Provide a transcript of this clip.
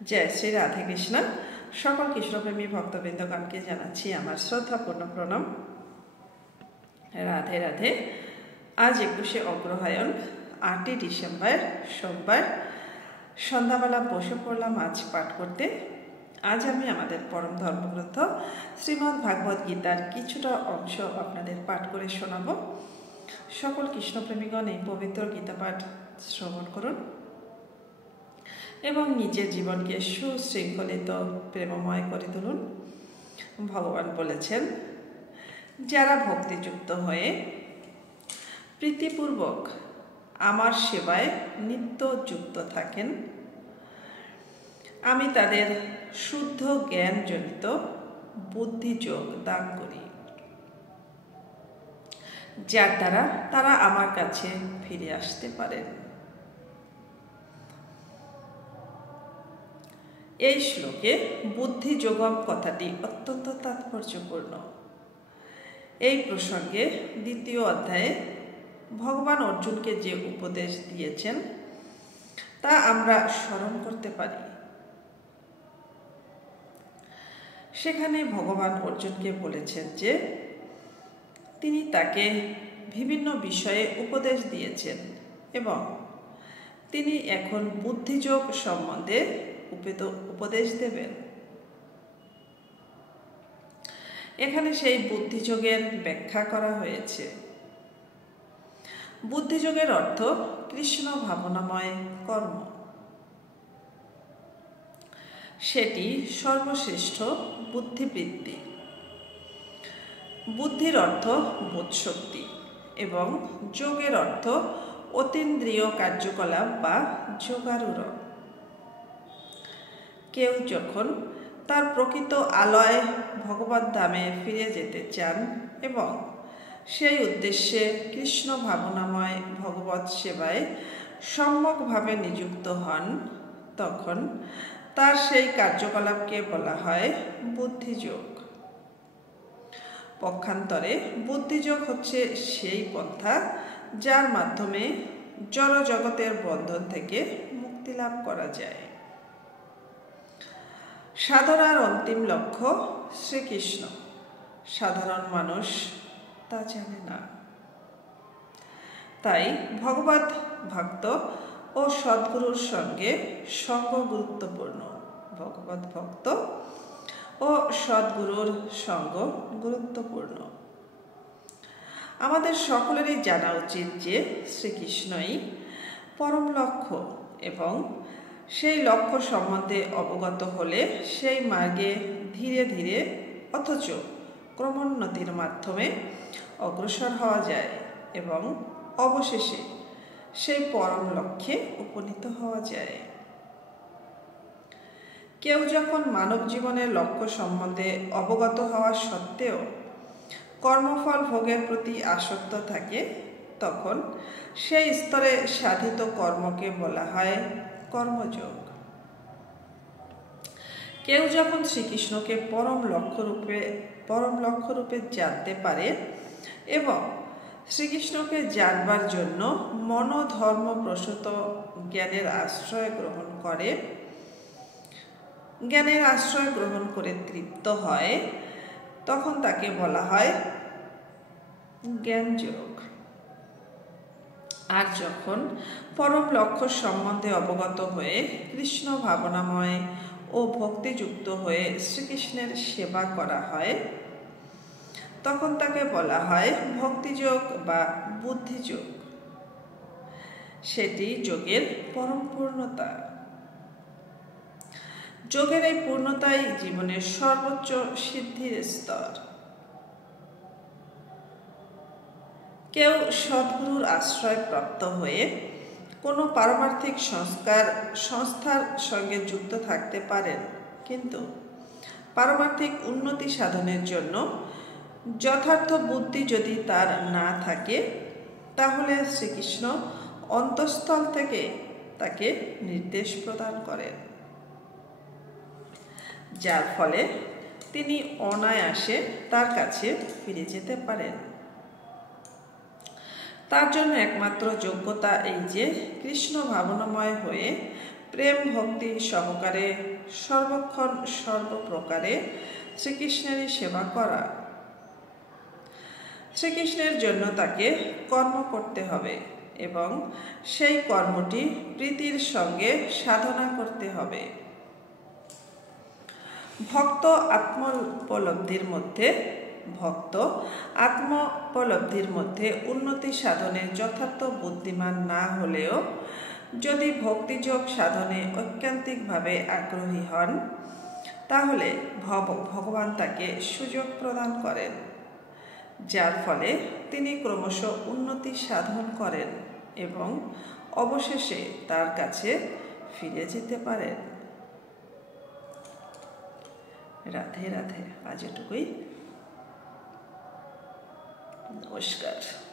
জয় শ্রী রাধে কৃষ্ণ। সকল কৃষ্ণপ্রেমী ভক্তবৃন্দগণকে জানাচ্ছি আমার শ্রদ্ধাপূর্ণ প্রণাম। রাধে রাধে। আজ 21শে অগ্রহায়ণ 8ই ডিসেম্বর সোমবার সন্ধ্যাবেলা বসে পড়লাম আজ পাঠ করতে। আজ আমি আমাদের পরম ধর্মগ্রন্থ শ্রীমদ্ ভাগবত গীতার কিছুটা অংশ আপনাদের পাঠ করে শোনাব। সকল কৃষ্ণপ্রেমীগণ এই পবিত্র গীতা পাঠ শ্রবণ করুন এবং নিজের জীবনকে সুশৃঙ্খলিত প্রেমময় করে তুলুন। ভগবান বলেছেন, যারা ভক্তিযুক্ত হয়ে প্রীতিপূর্বক আমার সেবায় নিত্য যুক্ত থাকেন, আমি তাদের শুদ্ধ জ্ঞানজনিত বুদ্ধিযোগ দান করি, যার দ্বারা তারা আমার কাছে ফিরে আসতে পারেন। এই শ্লোকে বুদ্ধিযোগম কথাটি অত্যন্ত তাৎপর্যপূর্ণ। এই প্রসঙ্গে 2য় অধ্যায়ে ভগবান অর্জুনকে যে উপদেশ দিয়েছেন তা আমরা স্মরণ করতে পারি। সেখানে ভগবান অর্জুনকে বলেছেন যে তিনি তাকে বিভিন্ন বিষয়ে উপদেশ দিয়েছেন এবং তিনি এখন বুদ্ধিযোগ সম্বন্ধে উপদেশ দেবেন। এখানে সেই বুদ্ধিযোগের ব্যাখ্যা করা হয়েছে। বুদ্ধিযোগের অর্থ কৃষ্ণ ভাবনাময় কর্ম। সেটি সর্বশ্রেষ্ঠ বুদ্ধিবৃত্তি। বুদ্ধির অর্থ বোধশক্তি এবং যোগের অর্থ অতীন্দ্রিয় কার্যকলাপ বা যোগারূঢ়। কেউ যখন তার প্রকৃত আলয় ভগবত ধামে ফিরে যেতে চান এবং সেই উদ্দেশ্যে কৃষ্ণ ভাবনাময় ভগবত সেবায় সম্যকভাবে নিযুক্ত হন, তখন তার সেই কার্যকলাপকে বলা হয় বুদ্ধিযোগ। পক্ষান্তরে বুদ্ধিযোগ হচ্ছে সেই পন্থা যার মাধ্যমে জড় জগতের বন্ধন থেকে মুক্তি লাভ করা যায়। সাধনার অন্তিম লক্ষ্য শ্রীকৃষ্ণ। সাধারণ মানুষ তা জানে না। তাই ভগবত ভক্ত ও সদ্গুরুর সঙ্গে সঙ্গ গুরুত্বপূর্ণ। ভগবত ভক্ত ও সদ্গুরুর সঙ্গ গুরুত্বপূর্ণ। আমাদের সকলেরই জানা উচিত যে শ্রীকৃষ্ণই পরম লক্ষ্য এবং সেই লক্ষ্য সম্বন্ধে অবগত হলে সেই মার্গে ধীরে ধীরে অথচ ক্রমোন্নতির মাধ্যমে অগ্রসর হওয়া যায় এবং অবশেষে সেই পরম লক্ষ্যে উপনীত হওয়া যায়। কেউ যখন মানব জীবনের লক্ষ্য সম্বন্ধে অবগত হওয়া সত্ত্বেও কর্মফল ভোগের প্রতি আসক্ত থাকে, তখন সেই স্তরে সাধিত কর্মকে বলা হয় কর্মযোগ। কেউ যখন শ্রীকৃষ্ণকে পরম লক্ষ্যরূপে জানতে পারে এবং শ্রীকৃষ্ণকে জানবার জন্য মনোধর্মপ্রসূত জ্ঞানের আশ্রয় গ্রহণ করে তৃপ্ত হয়, তখন তাকে বলা হয় জ্ঞানযোগ। আর যখন পরম লক্ষ্য সম্বন্ধে অবগত হয়ে কৃষ্ণ ভাবনাময় ও ভক্তিযুক্ত হয়ে শ্রীকৃষ্ণের সেবা করা হয়, তখন তাকে বলা হয় ভক্তিযোগ বা বুদ্ধিযোগ। সেটি যোগের পরম পূর্ণতা। যোগের এই পূর্ণতাই জীবনের সর্বোচ্চ সিদ্ধির স্তর। কেউ সদ্গুরুর আশ্রয় প্রাপ্ত হয়ে কোনো পারমার্থিক সংস্থার সঙ্গে যুক্ত থাকতে পারেন, কিন্তু পারমার্থিক উন্নতি সাধনের জন্য যথার্থ বুদ্ধি যদি তার না থাকে, তাহলে শ্রীকৃষ্ণ অন্তঃস্থল থেকে তাকে নির্দেশ প্রদান করেন, যার ফলে তিনি অনায়াসে তার কাছে ফিরে যেতে পারেন। তার জন্য একমাত্র যোগ্যতা এই যে কৃষ্ণ ভাবনাময় হয়ে প্রেম ভক্তি সহকারে সর্বক্ষণ সর্বপ্রকারে শ্রীকৃষ্ণেরই সেবা করা। শ্রীকৃষ্ণের জন্য তাকে কর্ম করতে হবে এবং সেই কর্মটি প্রীতির সঙ্গে সাধনা করতে হবে। ভক্ত আত্মোপলব্ধির মধ্যে উন্নতি সাধনে যথার্থ বুদ্ধিমান না হলেও যদি ভক্তিযোগ সাধনে ঐকান্তিকভাবে আগ্রহী হন, তাহলে ভগবান তাকে সুযোগ প্রদান করেন, যার ফলে তিনি ক্রমশ উন্নতি সাধন করেন এবং অবশেষে তার কাছে ফিরে যেতে পারেন। রাধে রাধে। আজ এটুকুই। নমস্কার।